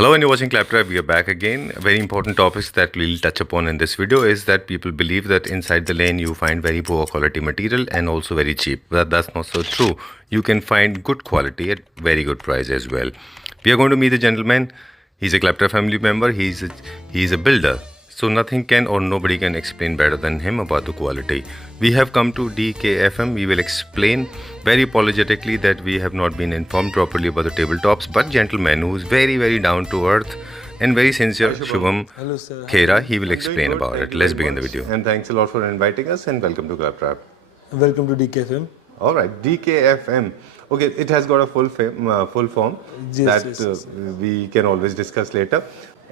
Hello and you're watching Claptrap. We are back again. A very important topics that we'll touch upon in this video is that people believe that inside the lane you find very poor quality material and also very cheap. But that's not so true. You can find good quality at very good price as well. We are going to meet the gentleman. He's a Claptrap family member. He's a builder. So nothing can or nobody can explain better than him about the quality. We have come to DKFM. We will explain very apologetically that we have not been informed properly about the tabletops. But gentleman who is very down to earth and very sincere, Shubham Khera, he will explain about it. Let's begin the video. And thanks a lot for inviting us and welcome to Claptrap. Welcome to DKFM. All right, DKFM. Okay, it has got a full form Yes. we can always discuss later.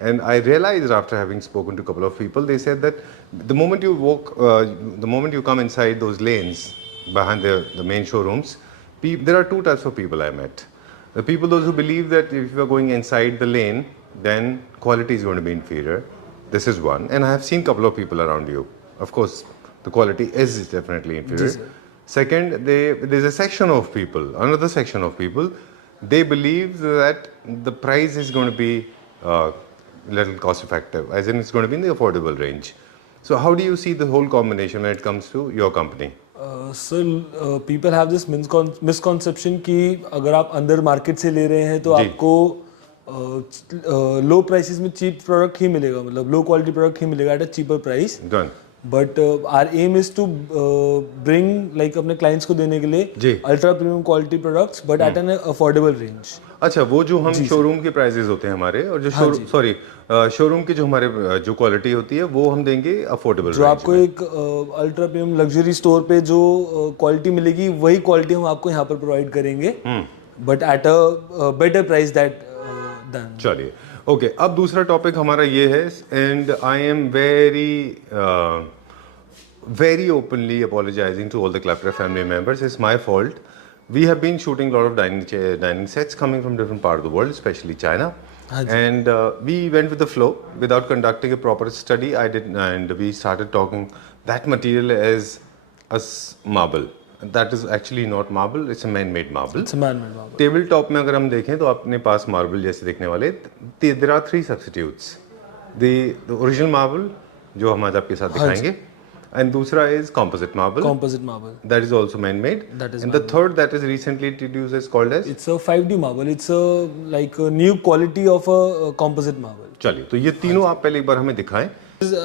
And I realized after having spoken to a couple of people, they said that the moment you come inside those lanes behind the main showrooms, there are two types of people I met. The people, those who believe that if you are going inside the lane, then quality is going to be inferior. This is one. And I have seen a couple of people around you. Of course, the quality is definitely inferior. Yes, sir. Second, there's a section of people, another section of people, they believe that the price is going to be little cost effective, as in it's going to be in the affordable range. So how do you see the whole combination when it comes to your company? Sir people have this misconception कि अगर आप अंदर market से ले रहे हैं तो जी। आपको लो प्राइसेस में चीप प्रोडक्ट ही मिलेगा, मतलब लो क्वालिटी प्रोडक्ट ही मिलेगा at a cheaper price. Done. But our aim is to bring like अपने क्लाइंट्स को देने के जी। लिए ultra premium quality products but at an affordable range. अच्छा, वो जो हम शोरूम के प्राइसेस होते हैं हमारे और जो शोरूम की जो हमारे जो क्वालिटी होती है वो हम देंगे अफोर्डेबल जो आपको एक अल्ट्रा प्रीमियम लग्जरी स्टोर पे जो क्वालिटी मिलेगी वही क्वालिटी हम आपको यहाँ पर प्रोवाइड करेंगे, but at a better price that than. चलिए, ओके. अब दूसरा टॉपिक हमारा ये है and I am very openly apologizing to all the Claptrap family members. It's my fault. We have been shooting a lot of dining sets coming from different parts of the world, especially China. And we went with the flow without conducting a proper study. And we started talking that material as marble. That is actually not marble. It's a man-made marble. It's a man-made marble. Table top में अगर हम देखें तो अपने पास marble जैसे दिखने वाले there are three substitutes. The original marble जो हम आज आपके साथ दिखाएंगे, and दूसरा is composite marble. Composite marble. That is also man-made. That is and the third that is recently introduced is called as. It's a 5D marble. It's a like a new quality of a composite marble. चलिए, तो ये तीनों आप पहले एक बार हमें दिखाएं. This is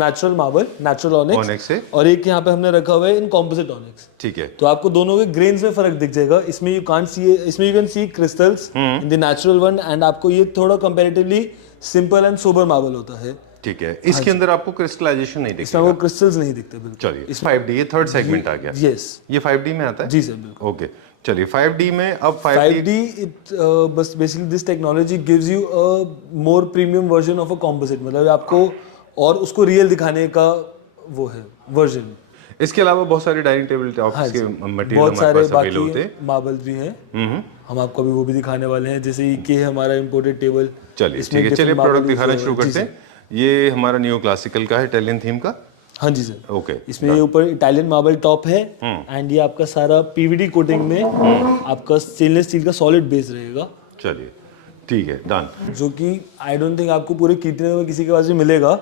natural marble, natural onyx. Onyx है. और एक यहाँ पे हमने रखा हुआ है इन composite onyx. ठीक है. तो आपको दोनों के ग्रेन्स में फर्क दिख जाएगा. इसमें you can't see, इसमें you can see crystals in the natural one, and आपको ये थोड़ा comparatively simple and sober marble होता है. ठीक है. इसके अंदर आपको क्रिस्टलाइजेशन नहीं दिखता. इसमें वो क्रिस्टल्स नहीं दिखते बिल्कुल. चलिए, इस 5D ये थर्ड सेगमेंट आ गया. Yes. ये 5D में आता है. जी सर, बिल्कुल. ओके. चलिए, 5D में अब 5D it बस basically this technology gives you a more premium version of a composite, मतलब आपको और उसको रियल दिखाने का वो है वर्जन. इसके अलावा बहुत सारे डाइनिंग टेबल टॉप्स के मटेरियल बहुत हमारे सारे पास अवेलेबल होते बाकी हैं. मार्बल्स भी हैं. हम आपको अभी वो भी दिखाने वाले हैं, जैसे ये हमारा इम्पोर्टेड टेबल. चलिए, ठीक है. चलिए, प्रोडक्ट दिखाना शुरू करते हैं. ये हमारा न्यू क्लासिकल का है, इटालियन थीम का. हाँ जी सर. ओके. इसमें ये ऊपर इटालियन मार्बल टॉप है एंड ये आपका सारा पीवीडी कोटिंग में आपका स्टेनलेस स्टील का सॉलिड बेस रहेगा. चलिए, ठीक है. डन. जो कि आई डोंट थिंक आपको पूरे कीर्तने में किसी के पास भी मिलेगा.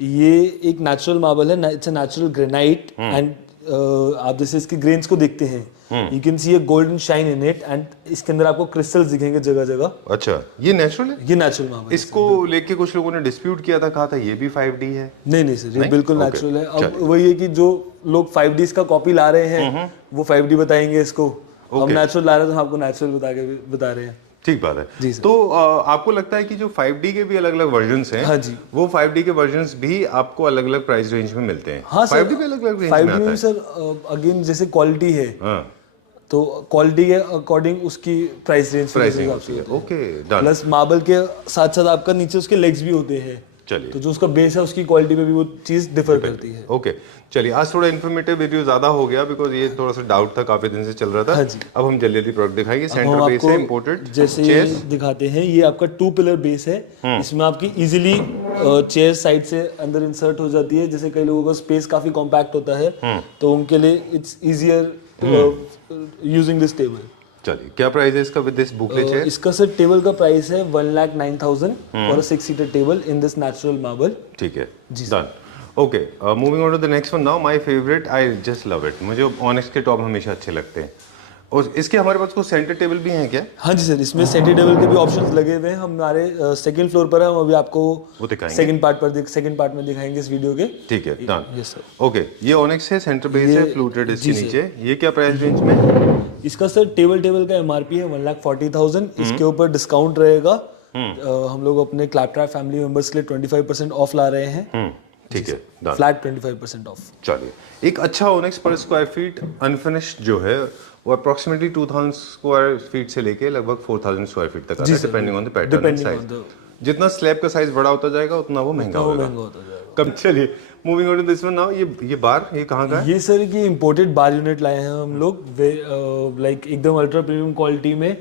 ये एक नेचुरल मार्बल है. It's a natural granite and आप जैसे इसके ग्रेन्स को देखते हैं, you can see a golden shine in it and इसके अंदर आपको क्रिस्टल्स दिखेंगे जगह जगह. अच्छा, ये नेचुरल है. ये नेचुरल मार्बल. इसको लेके कुछ लोगों ने डिस्प्यूट किया था, कहा था ये भी 5D है. नहीं सर, ये बिल्कुल नेचुरल है. अब वही है कि जो लोग 5D का कॉपी ला रहे हैं वो 5D बताएंगे इसको. हम नेचुरल ला रहे हैं तो हम आपको नेचुरल बता रहे हैं. ठीक बात है. तो आपको लगता है कि जो 5D के भी अलग अलग वर्जन्स हैं, हाँ जी, वो 5D के वर्जन्स भी आपको अलग अलग प्राइस रेंज में मिलते हैं. हाँ 5D भी अलग अलग रेंज में आता है. 5D में सर अगेन जैसे क्वालिटी है, तो क्वालिटी के अकॉर्डिंग उसकी प्राइस रेंज होती है. Okay, done. प्लस मार्बल के साथ साथ आपका नीचे उसके लेग्स भी होते हैं. चलिए, तो जो उसका बेस है उसकी क्वालिटी पे भी वो चीज डिफर करती है. ओके. चलिए, आज थोड़ा इन्फॉर्मेटिव वीडियो ज्यादा हो गया बिकॉज ये थोड़ा सा डाउट था, काफी दिन से चल रहा था. हाँ जी. अब हम जल्दी प्रोडक्ट दिखाएंगे. सेंटर बेस है इंपोर्टेड. जैसे ये दिखाते हैं, ये आपका 2 पिलर बेस है. इसमें आपकी इजीली चेयर साइड से अंदर इंसर्ट हो जाती है. जैसे कई लोगों का स्पेस काफी कॉम्पैक्ट होता है, तो उनके लिए it's easier using this table. चलिए, क्या प्राइस है इसका विद दिस बुकले चेयर? इसका सर टेबल का प्राइस है 1,09,000 for a 6 seater table in this natural marble. ठीक है, जी done. Okay, moving on to the next one now, my favourite, I just love it. मुझे onyx के top हमेशा अच्छे लगते हैं। और इसके हमारे पास कुछ सेंटर टेबल भी हैं क्या? हाँ जी सर, इसमें सेंटर टेबल के भी ऑप्शंस लगे हुए हैं। हमारे सेकंड फ्लोर पर है, हम अभी आपको वो दिखाएंगे सेकंड पार्ट में दिखाएंगे इस वीडियो के। ठीक है, डन। Yes sir. ओके, ये ऑनेक्स है, सेंटर बेस है, फ्लूटेड इसके जी नीचे। ये क्या प्राइस रेंज में? इसका सर टेबल का एमआरपी है 1,40,000। इसके ऊपर डिस्काउंट रहेगा। हम लोग अपने क्लैपट्रैप फैमिली मेंबर्स के लिए 25% ऑफ ला रहे हैं। ठीक है, डन। Flat 25% of. चलिए, एक अच्छा ऑनेक्स पर स्क्वायर फीट अनफिनिश्ड जो है वो अप्रोक्सीमेटली 2000 स्क्वायर फीट से लेके लगभग 4000 स्क्वायर फीट तक आता है, depending on the pattern and size. जितना स्लैब का साइज बड़ा होता जाएगा उतना वो महंगा होगा। कब, चलिए moving on to this one now, ये बार ये कहाँ का है? ये सर की इंपोर्टेड बार यूनिट लाए हैं हम लोग, लाइक एकदम अल्ट्रा प्रीमियम क्वालिटी में,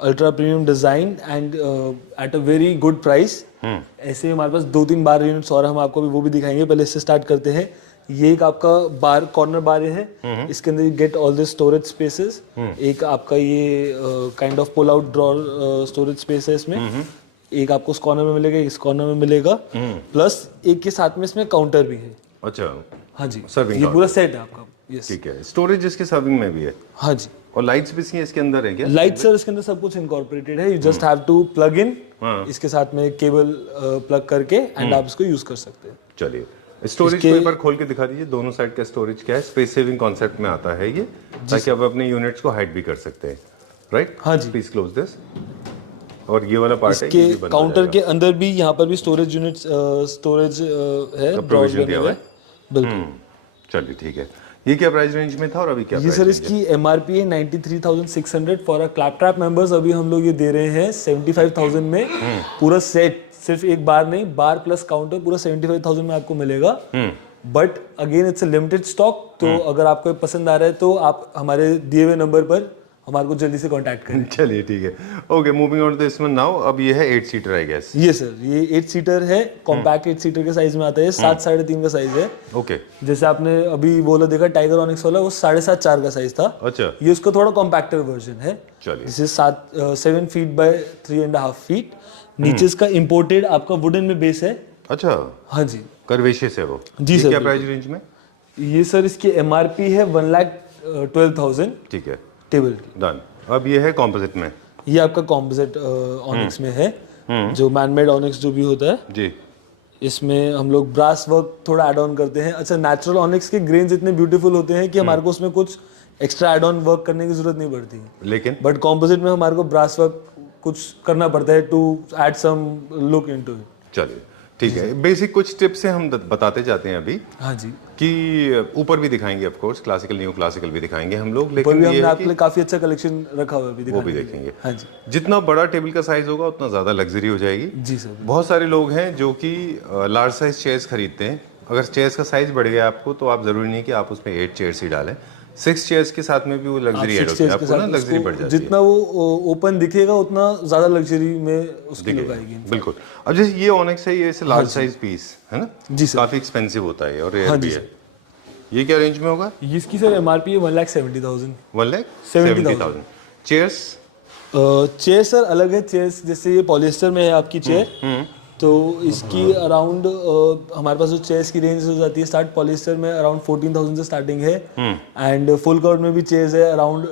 ultra premium design and at a very good price. ऐसे हमारे पास 2-3 बार यूनिट्स और हम आपको वो भी दिखाएंगे। पहले इससे स्टार्ट करते हैं। ये एक आपका बार कॉर्नर बार है। इसके अंदर get all the storage spaces. एक आपका ये kind of pull out drawer storage space है इसमें। एक आपको इस कॉर्नर में मिलेगा, इस कॉर्नर में मिलेगा, प्लस एक के साथ में इसमें काउंटर भी है। अच्छा, हाँ जी, सर्विंग ये पूरा सेट है आपका। यस, ठीक है। स्टोरेज इसके सर्विंग में भी है? हाँ जी। और लाइट्स भी इसके अंदर है क्या? लाइट सर इसके अंदर सब कुछ इनकॉर्पोरेटेड है। You just have to plug in, इसके साथ में केबल प्लग करके एंड आप इसको यूज कर सकते हैं। चलिए, स्टोरेज को एक बार खोल के दिखा दीजिए। दोनों साइड का स्टोरेज क्या है? स्पेस सेविंग कॉन्सेप्ट में आता है ये, ताकि आप अपने यूनिट्स को हाइड भी कर सकते हैं, राइट? हाँ जी। Please close this. और ये वाला पार्ट है, ये भी इसके बंद काउंटर के अंदर भी, यहाँ पर भी स्टोरेज यूनिट स्टोरेज है, प्रोविजन दिया हुआ है। बिल्कुल। चलिए, ठीक है। ये क्या प्राइस रेंज में था और अभी क्या ये प्राइस सर रेंज इसकी एमआरपी है 93,600 फॉर अ क्लैपट्रैप मेंबर्स। अभी हम लोग ये दे रहे हैं 75,000 में। पूरा सेट, सिर्फ एक बार नहीं, बार प्लस काउंटर पूरा 75,000 में आपको मिलेगा। But again it's a limited stock, तो अगर आपको पसंद आ रहा है तो आप हमारे दिए हुए नंबर पर हमारे को जल्दी से कांटेक्ट करें। चलिए, ठीक है। Okay, moving on to this one now. अब ये है 8 सीटर आई गेस। ये सर, ये 8 सीटर है, कॉम्पैक्ट 8 सीटर के साइज में आता है। 7 3.5 का साइज है। ओके, जैसे आपने अभी बोला देखा टाइगर ऑनिक्स वाला, वो 7.5 4 का साइज था। अच्छा, ये उसका थोड़ा कॉम्पैक्टर वर्जन है। चलिए, जिसे 7 फीट बाय 3.5 फीट। नीचे इसका इंपोर्टेड आपका वुडन में बेस है। अच्छा, हाँ जी, कर्वेशियस है वो। जी ये सर, क्या प्राइस रेंज में? ये सर इसकी एमआरपी है 1,12,000 ठीक है, टेबल की। डन। अब ये है कॉम्पोजिट में। ये आपका कॉम्पोजिट ऑनिक्स में है, जो मैनमेड ऑनिक्स जो भी होता है जी। इसमें हम लोग ब्रास वर्क थोड़ा ऐड ऑन करते हैं। अच्छा, नेचुरल ऑनिक्स के ग्रेन्स इतने ब्यूटीफुल होते हैं कि हमारे को उसमें कुछ एक्स्ट्रा ऐड ऑन वर्क करने की जरूरत नहीं पड़ती है। लेकिन बट कॉम्पोजिट में हमारे को ब्रास वर्क कुछ करना पड़ता है to add some look into it. चलिए, ठीक है। बेसिक कुछ टिप्स से हम बताते जाते हैं अभी, हाँ जी। कि ऊपर भी दिखाएंगे of course, classical new classical भी दिखाएंगे हम लोग, पर लेकिन भी ये हमने है आपके लिए काफी अच्छा कलेक्शन रखा हुआ है, वो भी देखेंगे। हाँ जी, जितना बड़ा टेबल का साइज होगा उतना ज़्यादा लग्जरी हो जाएगी। जी सर। बहुत सारे लोग हैं जो कि लार्ज साइज चेयर्स खरीदते हैं। अगर चेयर्स का साइज बढ़ गया आपको, तो आप जरूरी नहीं कि आप उसमें 8 चेयर्स ही डालें। 6 चेयर्स के साथ में भी वो लग्जरी ऐड होती है, आपको ना लग्जरी बढ़ जाती है। जितना वो ओपन दिखेगा उतना ज्यादा लग्जरी में उसकी लुक आएगी। बिल्कुल। अब जैसे ये ऑनिक्स है, ये लार्ज साइज पीस है ना, जी सर। काफी एक्सपेंसिव होता है और रेयर भी है। ये क्या रेंज में होगा? इसकी सर एमआरपी है 1,70,000। 1,70,000। चेयर्स? चेयर सर अलग है। चेयर्स जैसे ये पॉलिएस्टर में है आपकी चेयर, तो इसकी अराउंड हमारे पास जो चेयर्स की रेंज हो जाती है स्टार्ट पॉलिएस्टर में अराउंड 14,000 से स्टार्टिंग है। एंड फुल कवर में भी चेयर्स है अराउंड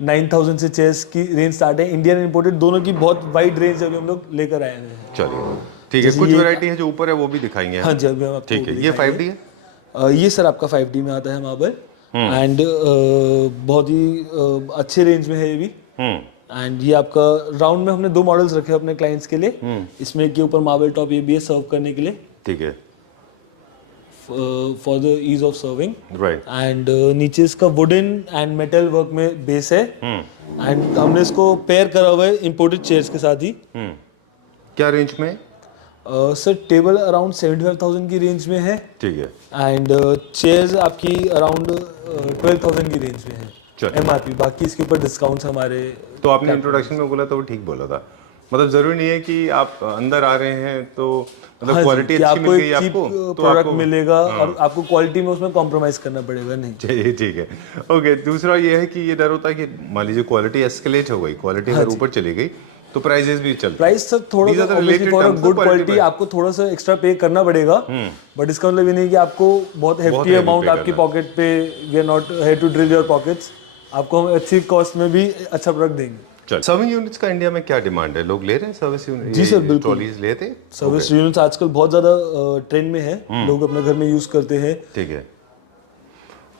9,000 से चेयर्स की रेंज स्टार्ट है। इंडियन इंपोर्टेड दोनों की बहुत वाइड रेंज अभी हम लोग लेकर आए हुए हैं। चलिए, ठीक है। कुछ वैरायटी है जो ऊपर है वो भी दिखाएंगे। हाँ जी, अभी हम आपको ठीक है। ये 5D है? ये सर आपका 5D में आता है मार्बल, एंड बहुत ही अच्छे रेंज में है ये भी। एंड ये आपका राउंड में हमने 2 मॉडल्स रखे हैं अपने क्लाइंट्स के लिए। इसमें के ऊपर मार्बल टॉप ये भी है सर्व करने के लिए, ठीक है, for the ease of serving, right. And नीचे इसका वुडन एंड मेटल वर्क में बेस है। एंड हमने इसको पेयर करा हुआ है इंपोर्टेड चेयर्स के साथ ही। क्या रेंज में? सर टेबल अराउंड 75,000 की रेंज में है, ठीक है, एंड चेयर्स आपकी अराउंड 12,000 की रेंज में है एमआरपी। बाकी इसके ऊपर डिस्काउंट्स हमारे। तो आपने इंट्रोडक्शन में बोला था वो ठीक बोला था। मतलब जरूरी नहीं है कि आप अंदर आ रहे हैं तो मतलब हाँ जी, क्वालिटी कि अच्छी मिल आपको गई एक चीप आपको तो प्रोडक्ट आपको मिलेगा और आपको क्वालिटी में उसमें कॉम्प्रोमाइज करना पड़ेगा नहीं। चाहिए, ठीक है। ओके, दूसरा ये है कि ये डर होता है कि मान लीजिए क्वालिटी एस्केलेट हो गई, क्वालिटी हाँ अगर जी, ऊपर चली गई तो प्राइजेस भी चलते हैं। प्राइस सर थोड़ा दीज सा are the obviously related for a terms, good quality quality आपको थोड़ा सा एक्स्ट्रा पे करना पड़ेगा, बट इसका मतलब ये नहीं कि आपको बहुत हेफ्टी heavy अमाउंट पे आपकी करना है। पॉकेट पे, we are not here to drill your pockets, आपको हम अच्छी कॉस्ट में भी अच्छा प्रोडक्ट देंगे। चल, सर्विंग यूनिट्स का इंडिया में क्या डिमांड है? लोग ले रहे हैं सर्विस यूनिट? जी सर, बिल्कुल। ट्रॉलीज लेते? सर्विस यूनिट्स आजकल बहुत ज़्यादा ट्रेंड में है, लोग अपने घर में यूज़ करते हैं। ठीक है।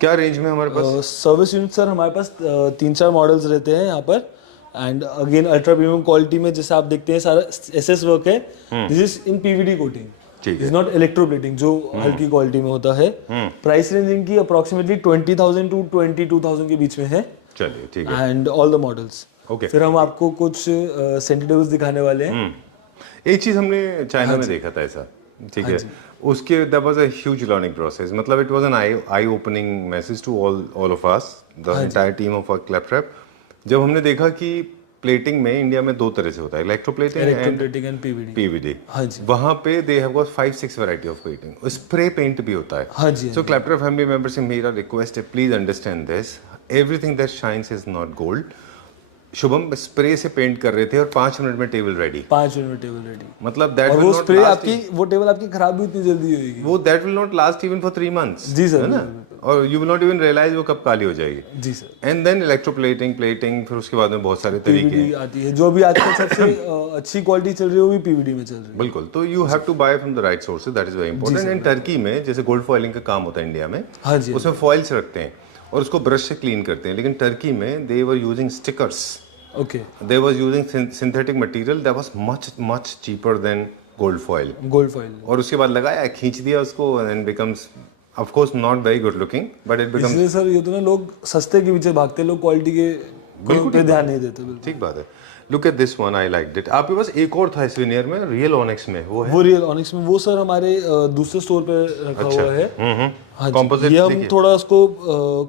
क्या रेंज में हमारे पास? सर्विस यूनिट सर हमारे पास 3-4 मॉडल्स रहते हैं यहाँ पर, and again ultra premium quality में जैसे आप देखते हैं सारा एसएस वर्क है, this is in PVD coating, ठीक इज नॉट इलेक्ट्रोप्लेटिंग जो हल्की क्वालिटी में होता है। प्राइस रेंज इनकी अप्रोक्सीमेटली 20,000 टू 22,000 के बीच में है, चलिए, ठीक है। And all the models. Okay. फिर हम आपको कुछ सेंसिटिव्स दिखाने वाले हैं। एक चीज हमने चाइना में देखा था ऐसा, ठीक है, उसके that was a huge learning process, मतलब it was an eye opening message to all of us, the entire team of Claptrap, जब हमने देखा कि प्लेटिंग में इंडिया में दो तरह से होता है, इलेक्ट्रोप्लेटिंग एंड पीवीडी। पीवीडी। हाँ जी, वहाँ पे they have got 5-6 variety of painting, spray paint भी होता है। हाँ जी, सो क्लैपट्रैप फैमिली मेंबर से मेरा रिक्वेस्ट है, please understand this, everything that shines is not gold. Shubham spray से पेंट कर रहे थे और 5 मिनट में टेबल रेडी। 5 मिनट में टेबल रेडी, मतलब दैट और विल वो नॉट स्प्रे लास्ट, आपकी, वो टेबल आपकी खराब भी इतनी जल्दी होगी, वो that will not last even for 3 months. जी सर, है ना, और you will not even realise वो कब काली हो जाएगी। जी सर। एंड देन इलेक्ट्रोप्लेटिंग, प्लेटिंग, फिर उसके बाद में बहुत सारे तरीके पीवीडी हैं। आती है जो भी आजकल सबसे अच्छी क्वालिटी चल रही है, वो भी पीवीडी में चल रही है। बिल्कुल, तो you have to buy from the right sources, that is very important. And Turkey में जैसे गोल्ड फॉइलिंग का काम होता है इंडिया में, हाँ जी, उसमें फॉइल्स रखते हैं और उसको ब्रश से क्लीन करते हैं, लेकिन टर्की में they were using stickers, okay, they was using synthetic material that was much cheaper than gold foil, gold foil. और उसके बाद लगाया, खींच दिया उसको, and becomes of course not very good looking, but it becomes, इसलिए sir ये तो ना लोग सस्ते के पीछे भागते हैं, लोग क्वालिटी के पे ध्यान नहीं देते। बिल्कुल, ठीक बात है। Look at this one, I like it. आपके पास एक और था इस विनियर में, रियल ऑनिक्स में, वो है? वो रियल ऑनिक्स में, वो सर हमारे दूसरे स्टोर पे रखा हुआ है। हाँ जी, Composite ये हम देखिए। थोड़ा उसको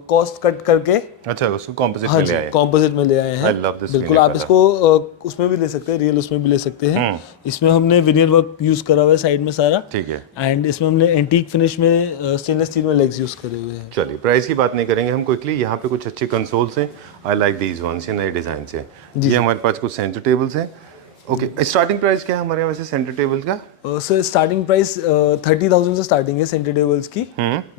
कॉस्ट कट करके, अच्छा, उसको कॉम्पोजिट हाँ में जी, ले आए। कॉम्पोजिट में ले आए हैं। I love this बिल्कुल, veneer आप color. इसको उसमें भी ले सकते हैं, रियल उसमें भी ले सकते हैं। इसमें हमने विनियर वर्क यूज करा हुआ है साइड में सारा, ठीक है। एंड इसमें हमने एंटीक फिनिश में स्टेनलेस स्टील में लेग्स यूज करे हुए हैं। चलिए, प्राइस की बात नहीं करेंगे हम क्विकली। यहाँ पे कुछ अच्छे कंसोल्स हैं, आई लाइक दीज वंस, ये नए डिजाइन से। ये हमारे पास कुछ सेंटर टेबल्स हैं। ओके, स्टार्टिंग प्राइस क्या है हमारे यहाँ वैसे सेंटर टेबल का? सर स्टार्टिंग प्राइस 30,000 से स्टार्टिंग है सेंटर टेबल्स की,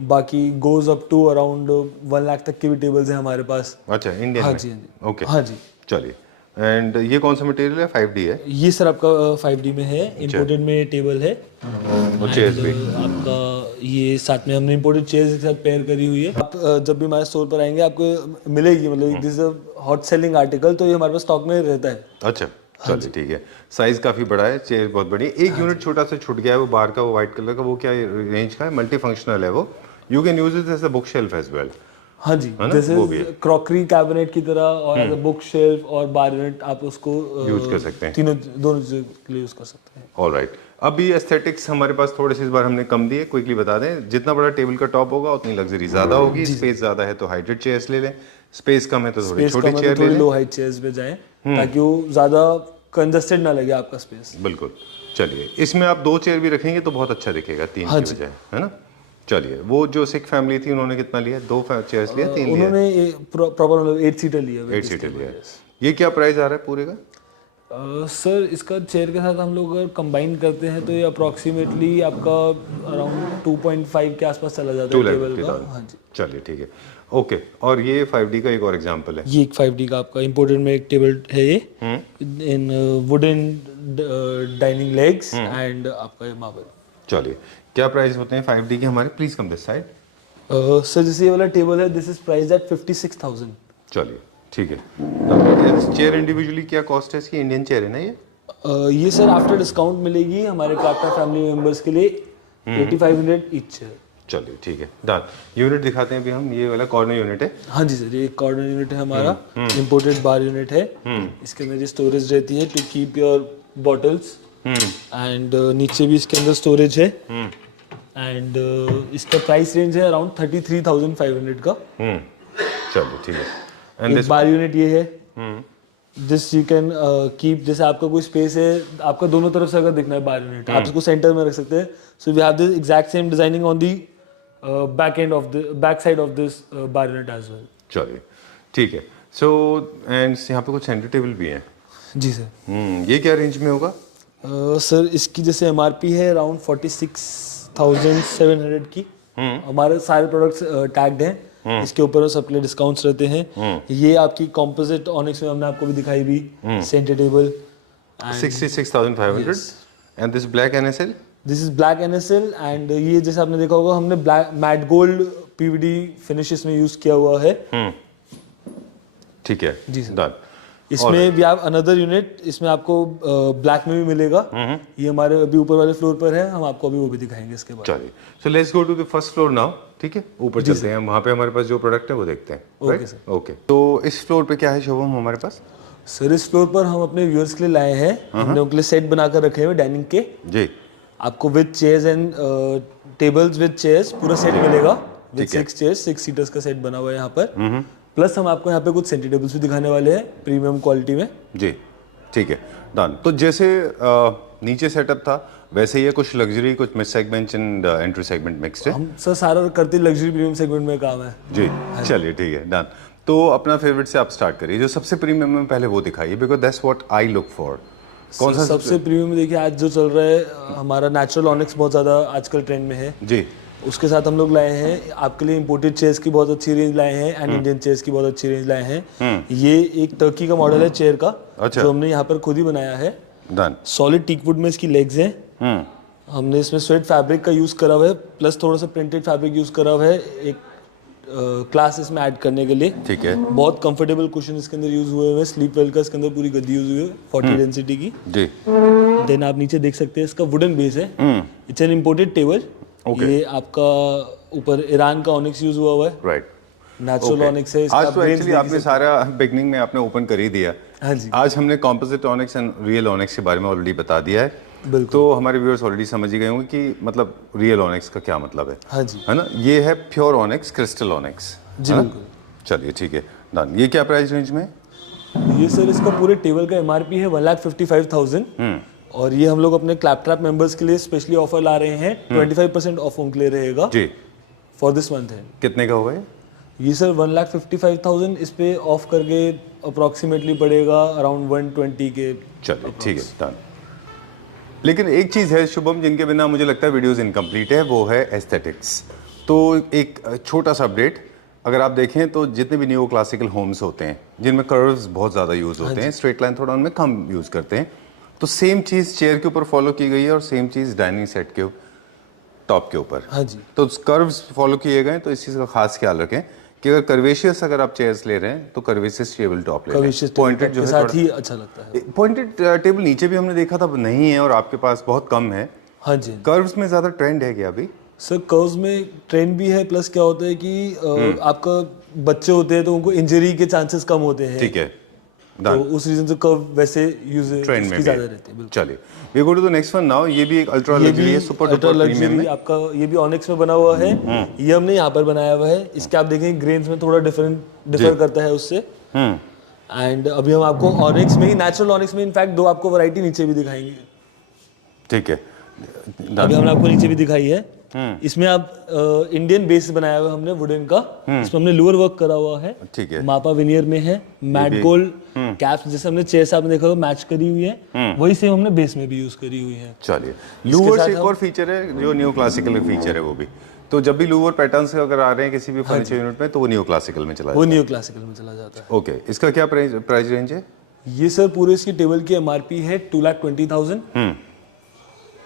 बाकी goes up to around 1 lakh तक के भी टेबल्स हैं हमारे पास। अच्छा, इंडियन हाँ में? जी, हाँ जी। ओके, हाँ जी। चलिए। एंड ये कौन सा मटेरियल है? 5D है? ये सर आपका 5D में है, इंपोर्टेड में टेबल है, और चेयर्स भी? आपका ये साथ में हमने इंपोर्टेड चेयर्स के साथ पेयर करी हुई है। आप जब भी हमारे स्टोर पर आएंगे आपको मिलेगी, मतलब this is a hot selling article, तो ये हमारे पास स्टॉक में रहता है। अच्छा, चलिए, ठीक है। साइज काफी बड़ा है, चेयर बहुत बड़ी। एक यूनिट छोटा सा छूट गया है, वो बाहर का, वो व्हाइट कलर का, वो क्या रेंज का है? मल्टी फंक्शनल है वो, you can use it as a book shelf as well. हाँ जी, ना? दिस वो भी इज है। क्रॉकरी कैबिनेट की तरह, और एज अ बुक शेल्फ और बार यूनिट आप उसको यूज कर सकते हैं, तीनों दोनों चीज़ों के लिए यूज कर सकते हैं। ऑलराइट। अभी एस्थेटिक्स हमारे पास थोड़े से इस बार हमने कम दिए, क्विकली बता दें। जितना बड़ा टेबल का टॉप होगा उतनी लग्जरी ज्यादा होगी, स्पेस ज्यादा है तो हाइटेड चेयर्स ले लें, स्पेस कम है तो थोड़ी स्पेस छोटी कम है चेयर तो ले थोड़ी लें। लो हाइट चेयर्स पे जाएं, ताकि वो ज्यादा कंजस्टेड ना लगे आपका स्पेस। बिल्कुल। चलिए, इसमें आप 2 चेयर भी रखेंगे तो बहुत अच्छा दिखेगा, 3 की बजाय, है ना? चलिए, वो जो सिख फैमिली थी उन्होंने कितना लिया? 2 चेयर्स लिया, 3 लिया? उन्होंने प्रॉपर मतलब 8 सीटर लिया। 8 सीटर लिया। ये क्या प्राइस आ रहा है पूरे का? सर इसका चेयर के साथ हम लोग अगर कंबाइन करते हैं तो ये अप्रोक्सीमेटली आपका अराउंड 2.5 के आसपास चला जाता है टेबल का। हाँ जी, चलिए, ठीक है। ओके, और ये 5D का एक और एग्जांपल है। ये एक 5D का आपका इंपोर्टेड में एक टेबल है, ये इन वुडन डाइनिंग लेग्स एंड आपका ये मार्बल। चलिए, क्या प्राइस होते हैं 5D के हमारे? Please come this side. Sir जैसे ये वाला टेबल है, दिस इज प्राइस एट 56,000। चलिए, ठीक है। चेयर इंडिविजुअली क्या कॉस्ट है इसकी? इंडियन चेयर है ना ये? ये सर आफ्टर डिस्काउंट मिलेगी हमारे क्लैपटॉप फैमिली मेंबर्स के लिए 8500 ईच चेयर। चलिए, ठीक है, डन। यूनिट दिखाते हैं अभी हम, ये वाला कॉर्नर यूनिट है। हाँ जी सर, ये एक कॉर्नर यूनिट है हमारा, इंपोर्टेड बार यूनिट है। इसके अंदर ये स्टोरेज रहती है to keep your bottles, and नीचे भी इसके अंदर स्टोरेज है, एंड इसका प्राइस रेंज है अराउंड 33,500 का। चलिए, ठीक है। एंड एक बार यूनिट ये है, दिस यू कैन कीप, जैसे आपका कोई स्पेस है, आपका दोनों तरफ से अगर दिखना है बार यूनिट, आप इसको सेंटर में रख सकते हैं. So we have this exact same designing on the back end of the back side of this bar unit as well. चलिए ठीक है. सो एंड यहाँ पे कुछ सेंटर टेबल भी है. जी सर. ये क्या रेंज में होगा? सर इसकी जैसे एमआरपी है अराउंड 46,700 की. हमारे सारे प्रोडक्ट्स टैग्ड हैं. इसके ऊपर सबके डिस्काउंट्स रहते हैं. ये आपकी कॉम्पोजिट ऑनिक्स में हमने आपको भी दिखाई भी centre table. 66,500. And this black NSL? This is black NSL and ये जैसे आपने देखा होगा हमने black matte gold PVD finishes में यूज किया हुआ है. ठीक है जी सर. डन. इसमें भी आप अनदर यूनिट, इसमें आपको ब्लैक में भी मिलेगा. ये हमारे अभी ऊपर वाले फ्लोर पर है, हम आपको अभी वो भी दिखाएंगे इसके बाद. चलिए. So let's go to the first floor now. ठीक है, ऊपर चलते हैं. वहाँ पे हमारे पास जो प्रोडक्ट है वो देखते हैं. Okay sir. ओके. तो इस फ्लोर पे क्या है शुभम हमारे पास? सर इस फ्लोर पर हम अपने व्यूअर्स के लिए लाए हैं. हमने उनके लिए सेट बनाकर रखे हुए डाइनिंग के. जी. आपको with chairs and tables with chairs पूरा सेट मिलेगा. विद 6 चेयर्स, 6 सीटर्स का सेट बना हुआ है यहाँ पर. प्लस हम आपको यहाँ पे कुछ सेंटर टेबल्स भी दिखाने वाले हैं प्रीमियम क्वालिटी में. जी ठीक है डन. तो जैसे नीचे सेटअप था वैसे ही कुछ लग्जरी, कुछ mid segment and entry segment mixed है. हम सर सारा करते लग्जरी प्रीमियम सेगमेंट में काम है. जी चलिए ठीक है डन. तो अपना फेवरेट से आप स्टार्ट करिए. जो सबसे प्रीमियम में पहले वो दिखाइए, because that's what I look for. कौन सा सबसे प्रीमियम? देखिए आज जो चल रहा है हमारा नेचुरल ऑनिक्स बहुत ज़्यादा आजकल ट्रेंड में है. जी. उसके साथ हम लोग लाए हैं आपके लिए इंपोर्टेड चेयर्स की बहुत अच्छी रेंज लाए हैं एंड इंडियन चेयर्स की बहुत अच्छी रेंज लाए हैं. ये एक टर्की का मॉडल है चेयर का. अच्छा. जो हमने यहाँ पर खुद ही बनाया है. डन. सॉलिड टीकवुड में इसकी लेग्स हैं. हमने इसमें स्वेट फैब्रिक का यूज़ करा हुआ है, प्लस थोड़ा सा प्रिंटेड फैब्रिक यूज़ करा हुआ है एक क्लास इसमें ऐड करने के लिए. ठीक है. बहुत कंफर्टेबल कुशन इसके अंदर यूज हुए हुए. स्लीप वेल का इसके अंदर पूरी गद्दी यूज हुई है 40 डेंसिटी की. जी. देन आप नीचे देख सकते हैं इसका वुडन बेस है. It's an imported table. ये आपका ऊपर ईरान का ऑनिक्स यूज हुआ हुआ है. राइट. नेचुरल ऑनिक्स है. आज तो एक्चुअली आपने सारा बिगनिंग में आपने ओपन कर ही दिया. हाँ जी. आज हमने composite onyx and real onyx के बारे में ऑलरेडी बता दिया है. बिल्कुल. तो हमारे व्यूअर्स ऑलरेडी समझ ही गए होंगे कि मतलब रियल ऑनिक्स का क्या मतलब है. हाँ जी. है ना. ये है प्योर ऑनिक्स, क्रिस्टल ऑनिक्स. जी बिल्कुल. चलिए ठीक है डन. ये क्या प्राइस रेंज में? ये सर इसका पूरे टेबल का MRP है 1,55,000. और ये हम लोग अपने क्लैपट्रैप मेंबर्स के लिए स्पेशली ऑफर ला रहे हैं. 25% ऑफ उनके लिए रहेगा जी फॉर दिस मंथ है. कितने का होगा ये सर 1,55,000 इस पे ऑफ करके अप्रॉक्सीमेटली पड़ेगा अराउंड 120 के. चलिए ठीक है डन. लेकिन एक चीज़ है शुभम जिनके बिना मुझे लगता है वीडियोस इनकम्प्लीट है, वो है एस्थेटिक्स. तो एक छोटा सा अपडेट. अगर आप देखें तो जितने भी न्यू क्लासिकल होम्स होते हैं जिनमें कर्व्स बहुत ज़्यादा यूज़ होते हैं, स्ट्रेट लाइन थोड़ा उनमें कम यूज़ करते हैं, तो सेम चीज़ चेयर के ऊपर फॉलो की गई है और सेम चीज़ डाइनिंग सेट के टॉप के ऊपर. हाँ जी. तो कर्व्स फॉलो किए गए. तो इस चीज़ का खास ख्याल रखें कि अगर कर्वेशियस अगर आप चेयर्स ले रहे हैं तो कर्वेशियस टेबल टॉप ले लें. पॉइंटेड जो है साथ ही अच्छा लगता है. पॉइंटेड टेबल नीचे भी हमने देखा था नहीं है और आपके पास बहुत कम है. हाँ जी. कर्व्स में ज़्यादा ट्रेंड है क्या अभी? सर कर्व्स में ट्रेंड भी है, प्लस क्या होता है कि आपका बच्चे होते हैं तो उनको इंजरी के चांसेस कम होते हैं. ठीक है. तो उस रीजन से कर्व वैसे यूज ट्रेंड में ज्यादा रहती है. चलिए we go to the next one now. ये भी एक अल्ट्रा लग्जरी है, सुपर डुपर प्रीमियम में. आपका ये भी ऑनिक्स में बना हुआ है. ये हमने यहाँ पर बनाया हुआ है. इसके आप देखेंगे ग्रेन्स में थोड़ा डिफर करता है उससे. एंड अभी हम आपको ऑनिक्स में ही, नेचुरल ऑनिक्स में इनफैक्ट 2 आपको वैरायटी नीचे भी दिखाएंगे. ठीक है. अभी हमने आपको नीचे भी दिखाई है. इसमें आप इंडियन बेस बनाया हुआ हमने वुडन का. इसमें हमने लोअर वर्क करा हुआ है. ठीक है. मापा विनियर में है. मैट गोल्ड कैप्स जैसे हमने चेयर साहब ने देखा मैच करी हुई है, वही सेम हमने बेस में भी यूज करी हुई है. चलिए. लूवर से एक और फीचर है जो न्यू क्लासिकल फीचर है वो भी. तो जब भी लूवर पैटर्न्स अगर आ रहे हैं किसी भी फर्नीचर यूनिट में तो वो न्यू क्लासिकल में चला जाता है. ओके. इसका क्या प्राइस रेंज है? ये सर पूरे इसकी टेबल की MRP है 2,20,000.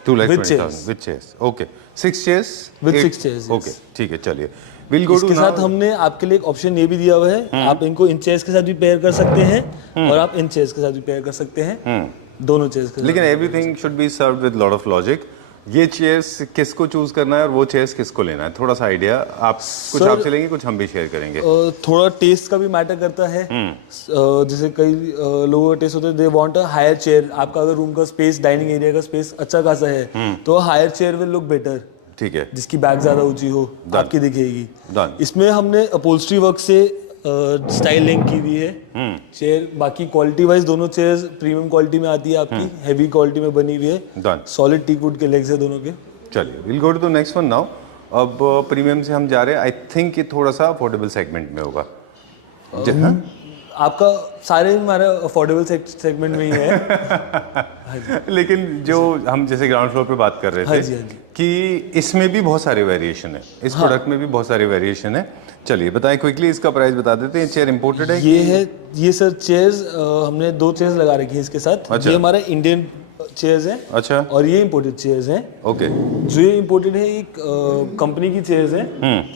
2,20,000 with chairs. Okay. 6 chairs with 6 chairs. Okay ठीक है. चलिए विल गो टू. इसके साथ हमने आपके लिए एक ऑप्शन ये भी दिया हुआ है. आप इनको इन चेयर्स के साथ भी पेयर कर सकते हैं और आप इन चेयर्स के साथ भी पेयर कर सकते हैं. दोनों चेयर्स के साथ. लेकिन everything should be served with lot of logic. ये चेयर्स किसको चूज करना है और वो चेयर्स किसको लेना है, थोड़ा सा आइडिया आप कुछ आपसे लेंगे, कुछ हम भी शेयर करेंगे. थोड़ा टेस्ट का भी मैटर करता है. जैसे कई लोगों का टेस्ट होता है, they want a higher chair. आपका अगर रूम का स्पेस, डाइनिंग एरिया का स्पेस अच्छा खासा है तो higher chair will look better. ठीक है. जिसकी बैक ज्यादा ऊंची हो, आपकी दिखेगी. डन. इसमें हमने अपहोल्स्ट्री वर्क से स्टाइलिंग की हुई है चेयर। बाकी क्वालिटी वाइज दोनों चेयर्स प्रीमियम क्वालिटी में आती है आपकी, हैवी क्वालिटी में बनी हुई है। डन। सॉलिड टीकवुड के लेग्स है दोनों के। चलिए will go to the next one now. अब प्रीमियम से हम जा रहे हैं, आई थिंक ये थोड़ा सा अफोर्डेबल सेगमेंट में होगा। आपका सारे हमारे अफोर्डेबल सेगमेंट में ही है। लेकिन जो हम जैसे ग्राउंड फ्लोर पे बात कर रहे हाँ थे जी, हाँ जी। कि इसमें भी बहुत सारे वेरिएशन है, इस प्रोडक्ट में भी बहुत सारे वेरिएशन है। चलिए बताएं क्विकली, इसका प्राइस बता देते हैं। चेयर इंपोर्टेड है? ये सर चेयर्स हमने 2 चेयर्स लगा रखी है इसके साथ। अच्छा। ये हमारा इंडियन चेयर्स हैं। अच्छा। और ये इंपोर्टेड चेयर्स हैं। ओके। जो ये इंपोर्टेड है एक कंपनी की चेयर्स हैं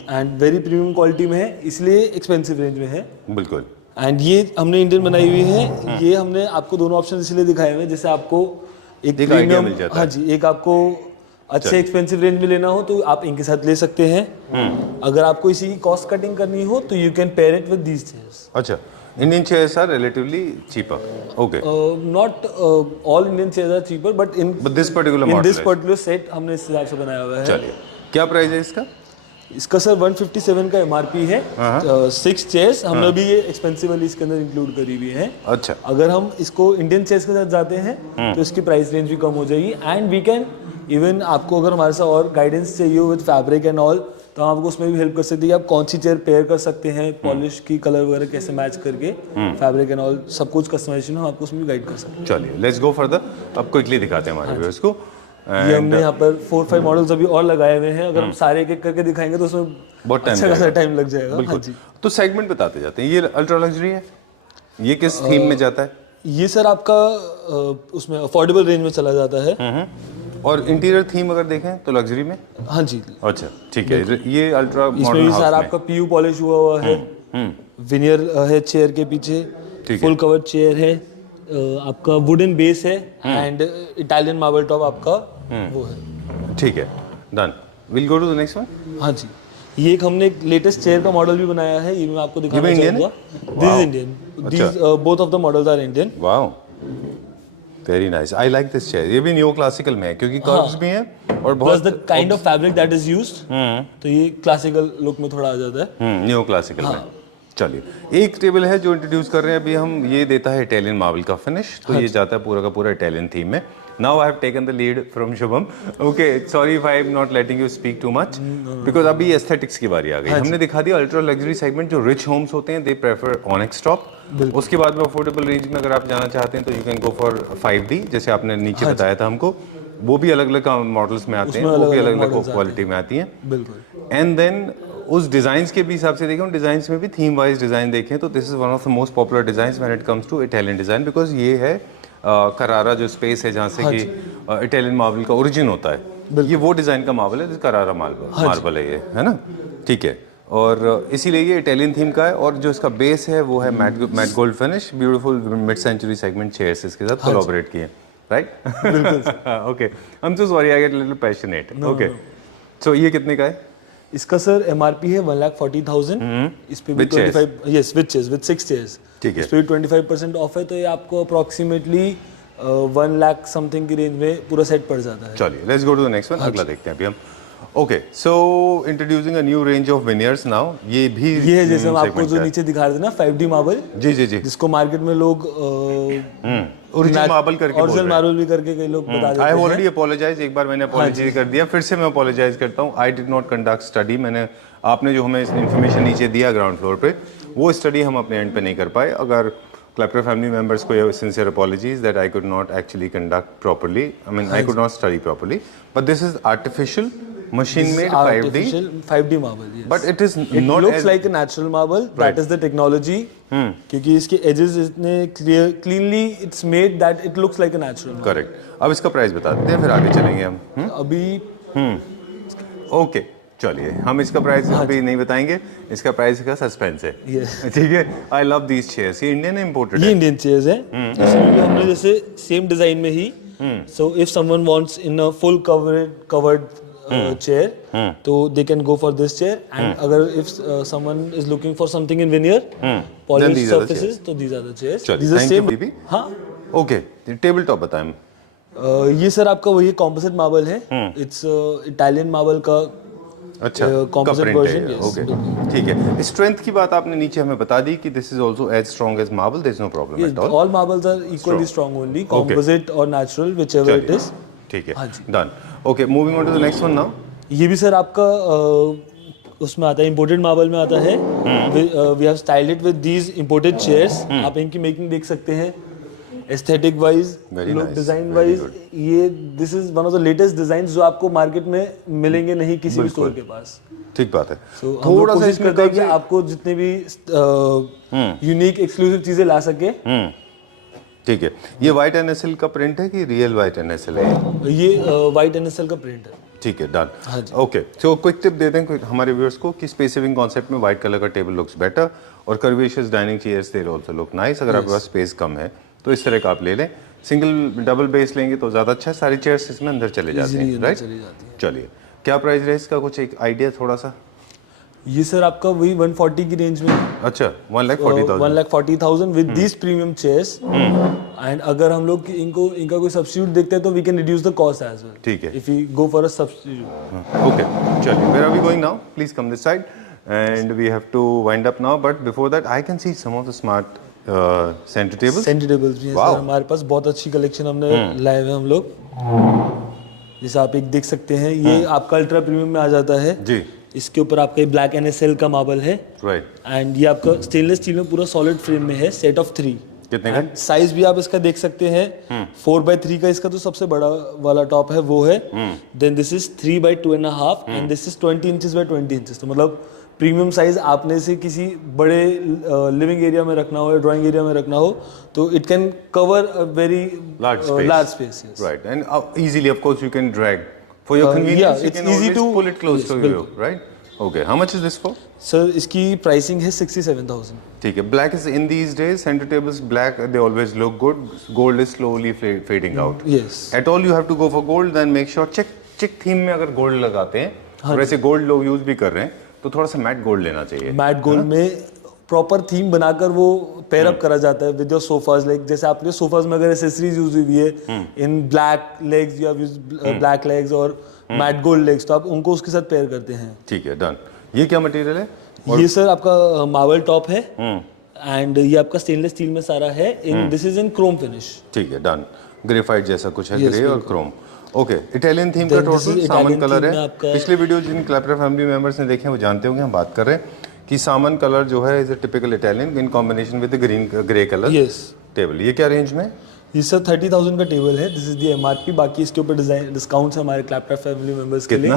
एंड वेरी प्रीमियम क्वालिटी में है, इसलिए एक्सपेंसिव रेंज में है। बिल्कुल। एंड ये हमने इंडियन बनाई हुई है। ये हमने आपको दोनों ऑप्शन इसलिए दिखाए हुए हैं जैसे आपको एक idea प्रीमियम मिल जाता है। हाँ जी, एक आपको अच्छे एक्सपेंसिव रेंज में लेना हो तो आप इनके साथ ले सकते हैं। अगर आपको इसी की कॉस्ट कटिंग करनी हो तो you can pair it with these chairs. अच्छा, Indian chairs are relatively cheaper. Okay. Not all Indian chairs are cheaper but this particular in model this particular set हमने इस हिसाब से बनाया हुआ है। चलिए क्या प्राइस है इसका? इसका सर 157 का एमआरपी है। 6 चेयर्स हमने भी ये एक्सपेंसिव वाली इसके अंदर इंक्लूड करी हुई है। अच्छा। अगर हम इसको इंडियन चेयर्स के साथ जाते हैं तो इसकी प्राइस रेंज भी कम हो जाएगी। एंड वी कैन इवन आपको अगर हमारे साथ और गाइडेंस चाहिए विद फैब्रिक एंड ऑल तो हम आपको उसमें भी हेल्प कर सकते हैं कि आप कौन सी चेयर पेयर कर सकते हैं, पॉलिश की कलर वगैरह कैसे मैच करके, फैब्रिक एंड ऑल सब कुछ कस्टमाइजेशन हम आपको उसमें भी गाइड कर सकते हैं। चलिए लेट्स गो फर्दर। अब क्विकली दिखाते हैं हमारे व्यूअर्स को। ये हमने यहाँ पर 4-5 मॉडल्स अभी और लगाए हुए हैं। अगर हम सारे एक एक करके दिखाएंगे तो उसमें बहुत अच्छा खासा टाइम लग जाएगा। बिल्कुल। तो सेगमेंट बताते जाते हैं। ये अल्ट्रा लग्जरी है, ये किस थीम में जाता है? ये सर आपका उसमें अफोर्डेबल रेंज में चला जाता है। और इंटीरियर थीम अगर देखें तो लग्जरी में। हाँ जी, अच्छा ठीक है। ये अल्ट्रा इसमें मॉडर्न भी हाउस सारा में आपका पीयू पॉलिश हुआ है। विनियर है चेयर के पीछे, फुल कवर चेयर है। आपका वुडन बेस है एंड इटालियन मार्बल टॉप आपका वो है। ठीक है, done. Will go to the next one. हाँ जी, ये एक हमने एक लेटेस्ट चेयर का मॉडल भी बनाया है। ये मैं आपको दिखाना चाहूंगा। This is Indian. These both of the models are Indian. Wow, very nice. I like this chair. ये भी न्यू क्लासिकल में है क्योंकि कर्व्स भी हैं और बहुत plus the kind of fabric that is used, तो ये क्लासिकल लुक में थोड़ा आ जाता है। न्यू क्लासिकल में। चलिए एक टेबल है जो इंट्रोड्यूस कर रहे हैं अभी हम। ये देता है इटालियन मार्बल का फिनिश, तो ये जाता है पूरा का पूरा इटालियन थीम में। Now I have taken the lead from Shubham. Okay, sorry if I am not letting you speak too much because अभी एस्थेटिक्स की बारी आ गई। हमने दिखा दिया अल्ट्रा लग्जरी सेगमेंट। जो रिच होम्स होते हैं दे प्रेफर ऑनेक्स टॉप। उसके बाद में अफोर्डेबल रेंज में अगर आप जाना चाहते हैं तो you can go for 5D, जैसे आपने नीचे बताया था हमको। वो भी अलग अलग मॉडल्स में आते हैं, वो भी अलग अलग क्वालिटी में आती हैं। बिल्कुल। एंड देन उस डिजाइन्स के भी हिसाब से देखें, उन डिजाइन्स में भी थीम वाइज डिजाइन देखें तो this is one of the most popular designs when it comes to Italian design because ये है करारा जो स्पेस है जहाँ से कि इटालियन मार्बल का ओरिजिन होता है। ये वो डिजाइन का मार्बल है, करारा मार्बल है ये, है ना? ठीक है। और इसीलिए ये इटालियन थीम का है। और जो इसका बेस है वो है matte gold finish. Beautiful mid century segment chairs इसके साथ कोलैबोरेट किए, राइट? बिल्कुल। Okay, I am so sorry, I get little passionate. Okay, so ये कितने का है? इसका सर एमआरपी है 1,40,000। इस पे भी 25 yes with chairs with 6 chairs. ठीक है। इस पे भी 25% ऑफ है, तो ये आपको अप्रोक्सीमेटली 1 लाख समथिंग की रेंज में पूरा सेट पड़ जाता है। चलिए let's go to the next one. अगला देखते हैं अभी हम। Okay, so introducing a new range of veneers now. ये है जैसे हम आपको जो नीचे दिखा रहे थे ना 5D मार्बल। जी जी जी, जिसको मार्केट में लोग ओरिजिनल मार्बल करके बोल रहे हैं। मार्बल भी करके कई लोग बता देते हैं। I have already apologise. एक बार मैंने अपोलोजी कर दिया, फिर से मैं अपोलोजाइज करता हूँ। I did not conduct study. मैंने आपने जो हमें इन्फॉर्मेशन नीचे दिया ग्राउंड फ्लोर पे, वो स्टडी हम अपने एंड पे नहीं कर पाए। अगर क्लैप्टर फैमिली मेंबर्स को ये sincere apologies that I could not actually conduct properly. I mean I could not study properly, but this is artificial machine made 5D marble, yes. But it is It not looks as like a natural marble. That is the technology. क्योंकि इसके edges इतने cleanly it's made that it looks like a natural marble. Correct. अब इसका price बता देते हैं, फिर आगे चलेंगे हम। अभी ओके, चलिए हम इसका प्राइस अभी नहीं बताएंगे। इसका प्राइस का सस्पेंस है। ठीक है। I love these chairs. ये इंडियन इम्पोर्टेड है? ये इंडियन चेयर्स है। इसमें भी हमने जैसे सेम डिजाइन में ही, so if someone wants in a full covered chair, तो they can go for this chair. And अगर if someone is looking for something in veneer, polished surfaces, तो these are the chairs. These are same. हाँ। Okay, table top बताएं। ये sir आपका वही composite marble है। It's Italian marble का अच्छा, composite print है version, ये, yes, ओके, बिल्कुल। ठीक है। स्ट्रेंथ की बात आपने नीचे हमें बता दी कि this is also as strong as marble, there is no problem Yes, at all. all marbles are equally strong only, composite or natural, whichever it is. ठीक है, हाँ जी। Done. Okay, moving on to the next one now. ये भी sir आपका उसमें आता है, इम्पोर्टेड मार्बल में आता है। We have styled it with these imported chairs. आप इनकी मेकिंग देख सकते हैं, aesthetic wise, Very nice, design very wise. ये this is one of the latest design जो आपको मार्केट में मिलेंगे नहीं किसी भी स्टोर के पास। ठीक बात है। So, हम लोग थोड़ा सा कोशिश इसमें करते हैं कि कर्व आपको जितने भी यूनिक एक्सक्लूसिव चीजें ला सके। ठीक है। ये व्हाइट एनएसएल का प्रिंट है कि रियल व्हाइट एनएसएल है? ये वाइट एनएसएल का प्रिंट है। ठीक है, डन। हाँ जी। ओके, सो क्विक टिप दे दें हमारे व्यूअर्स को कि स्पेस सेविंग कॉन्सेप्ट में व्हाइट कलर का टेबल लुक्स बेटर और curvaceous dining chairs they also look nice. अगर आपके पास स्पेस कम है तो इस तरह का आप ले लें। सिंगल डबल बेस लेंगे तो ज़्यादा अच्छा है, सारी चेयर्स इसमें अंदर चले जाते हैं, राइट? चलिए, क्या प्राइस रहे इसका, कुछ एक आइडिया थोड़ा सा? ये सर आपका वही 140 की रेंज में। अच्छा, 1,40,000। 1,40,000 with these premium chairs. And अगर हम लोग इनका कोई सब्स्टिट्यूट देखते हैं तो we can reduce the cost as well. ठीक है। If we go for a substitute. Okay, चलिए, where are we going now? Please come this side and we have to wind up now, but before that I can see some of the smart centre tables. Centre tables भी हैं sir हमारे पास, बहुत अच्छी collection हमने लाए हुए हम लोग। जैसे आप एक देख सकते हैं, ये आपका अल्ट्रा प्रीमियम में आ जाता है जी। इसके ऊपर आपका ब्लैक एनएसएल का मार्बल है, राइट। एंड ये आपका स्टेनलेस स्टील में पूरा सॉलिड फ्रेम में है, सेट ऑफ 3। कितने का? साइज भी आप इसका देख सकते हैं, 4x3 का इसका तो सबसे बड़ा वाला टॉप है वो है। Then this is 3x2.5 and this is 20 inches by 20 inches. तो मतलब प्रीमियम साइज आपने से किसी बड़े लिविंग एरिया में रखना हो या ड्राइंग एरिया में रखना हो तो it can cover a very large space. Yes. Right, and easily, of course, you can drag for your convenience. yeah, You it's can easy always to- pull it close yes, to you, बिल्कुल। right? Okay, how much is this for? Sir इसकी pricing है 67,000। ठीक है, black is in these days, center tables black, they always look good. Gold is slowly fading out. Yes. At all you have to go for gold, then make sure check theme में अगर gold लगाते हैं और ऐसे gold लोग use भी कर रहे हैं तो थोड़ा सा मैट गोल्ड लेना चाहिए। मैट गोल्ड में प्रॉपर थीम बनाकर वो पेयर अप करा जाता है विद योर सोफाज। लाइक जैसे आपके सोफाज में अगर एसेसरीज यूज हुई है in black legs, you have used black legs और मैट गोल्ड लेग्स, तो आप उनको उसके साथ पेयर करते हैं। ठीक है, डन। ये क्या मटेरियल है? ये सर आपका मार्बल टॉप है एंड ये आपका स्टेनलेस स्टील में सारा है। In this is in chrome finish. ठीक है, डन। ग्रेफाइट जैसा कुछ है, Yes, ग्रे और क्रोम। ओके, इटालियन थीम का Then this total is salmon Italian colour theme में है। आपका- पिछले वीडियो जिन क्लैपर फैमिली मेंबर्स ने देखे हैं वो जानते होंगे हम बात कर रहे हैं कि सामन कलर जो है is a typical Italian in combination with green grey colour yes. Table. ये क्या रेंज में? ये सर 30,000 का टेबल है। This is the MRP. बाकी इसके ऊपर डिजाइन डिस्काउंट्स हमारे क्लैपटॉप फैमिली मेंबर्स के लिए।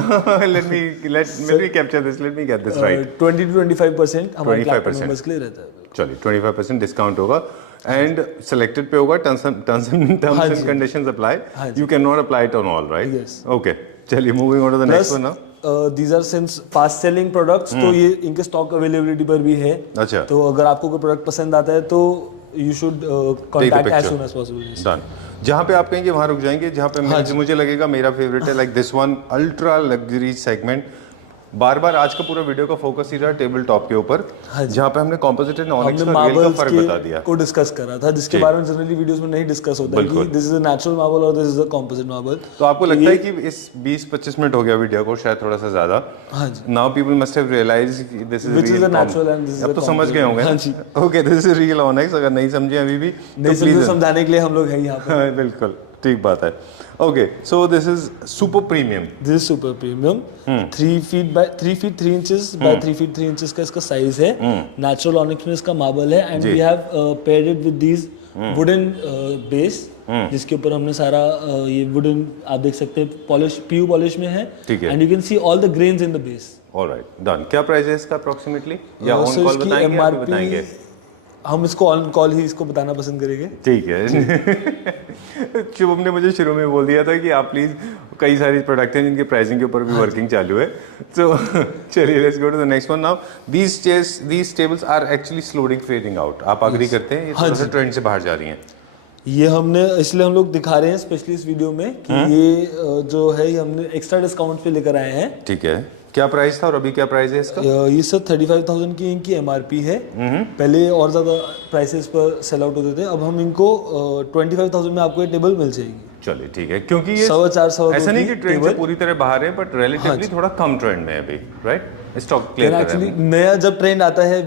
let me capture this, let me get this right. 20 to 25% हमारे क्लैपटॉप 25% मेंबर्स के लिए रहता है। चलिए, 25% डिस्काउंट होगा एंड सिलेक्टेड पे होगा। Terms and conditions apply. You can not apply it on all, right? Yes. Okay, चलिए, moving on to the next one now. These are since fast selling products, तो ये इनके स्टॉक अवेलेबिलिटी पर भी है। अच्छा, तो अगर आपको कोई प्रोडक्ट पसंद आता है तो you should contact as picture. Soon as possible. Done. जहाँ पे आप कहेंगे वहाँ रुक जाएंगे। जहाँ पे मुझे लगेगा मेरा फेवरेट है, like this one, ultra luxury segment. बार बार आज का पूरा वीडियो का फोकस ही रहा टेबल टॉप के ऊपर, जहाँ पे हमने कॉम्पोजिट एंड ऑनिक्स हमने का रियल का मार्बल्स फर्क बता दिया को डिस्कस करा था, जिसके बारे में जनरली वीडियोस में नहीं डिस्कस होता है कि this is a natural marble और this is a composite marble. तो आपको लगता है कि इस 20-25 मिनट हो गया वीडियो को, शायद थोड़ा सा ज्यादा। हाँ जी। Now people must have realised this is Which is a natural and this is अब a तो समझ गए होंगे। हाँ जी। Okay, this is real onyx. अगर नहीं समझे अभी भी नहीं समझे समझाने के लिए हम लोग हैं यहाँ पे। हाँ, बिल्कुल ठीक बात है। Okay, so this is super premium. This is super premium. 3 feet 3 inches bye 3 feet 3 inches का इसका साइज है। नेचुरल ऑनिक्स में इसका मार्बल है and we have paired it with these wooden base, जिसके ऊपर हमने सारा ये वुडन आप देख सकते हैं पॉलिश, पीयू पॉलिश में है। ठीक है। And you can see all the grains in the base. Alright, done. क्या प्राइस है इसका अप्रोक्सीमेटली, या ऑन सो कॉल इसकी बताएंगे या MRP बताएंगे? हम इसको ऑन कॉल ही इसको बताना पसंद करेंगे। ठीक है। शुभम ने मुझे शुरू में बोल दिया था कि आप प्लीज, कई सारी प्रोडक्ट हैं जिनके प्राइसिंग के ऊपर भी वर्किंग चालू है। तो चलिए, let's go to the next one now. These chairs, these tables are actually slowly fading out. आप एग्री करते हैं ये थोड़ा सा ट्रेंड से बाहर जा रही हैं? ये हमने इसलिए हम लोग दिखा रहे हैं स्पेशली इस वीडियो में कि ये जो है ये हमने एक्स्ट्रा डिस्काउंट पे लेकर आए हैं। ठीक है, क्या प्राइस था और अभी क्या प्राइस है इसका? ये सर 35,000 की इनकी एमआरपी है। पहले और ज़्यादा प्राइसेस पर सेल आउट होते थे, अब हम इनको 25,000 में आपको ये टेबल मिल जाएगी। चलिए ठीक है, क्योंकि ये 4.25 ऐसा नहीं की कि ट्रेंड से टेबल। पूरी तरह बाहर है, बट रिलेटिवली थोड़ा कम ट्रेंड में है अभी, राइट? स्टॉक क्लियर कर रहे एक्चुअली हैं नया जब ट्रेंड आता है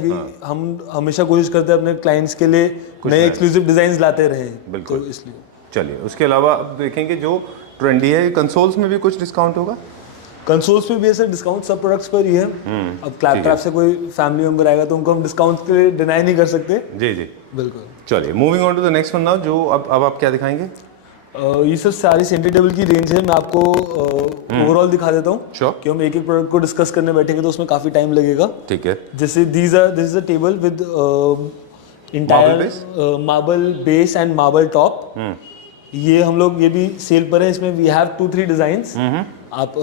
हम हमेशा कोशिश करते हैं अपने क्लाइंट्स के लिए नए एक्सक्लूसिव डिजाइन लाते रहे, बिल्कुल। तो इसलिए। चलिए, उसके अलावा अब देखेंगे जो ट्रेंडी है, कंसोल्स में भी कुछ डिस्काउंट होगा? कंसोल्स पे भी है सर डिस्काउंट, सब प्रोडक्ट्स पर ही है। अब क्लैपटॉप से कोई फैमिली मेंबर आएगा तो उनको हम डिस्काउंट के लिए डिनाई नहीं कर सकते। जी जी, बिल्कुल। चलिए moving on to the next one now, जो अब आप क्या दिखाएंगे? ये सब सारी सेंटर टेबल की रेंज है, मैं आपको ओवरऑल दिखा देता हूँ। Sure. कि हम एक एक प्रोडक्ट को डिस्कस करने बैठेंगे तो उसमें काफी टाइम लगेगा। ठीक है। जैसे this is a table with entire marble base and marble top. ये हम लोग ये भी सेल पर है, इसमें वी हैव 2-3 डिजाइंस। आप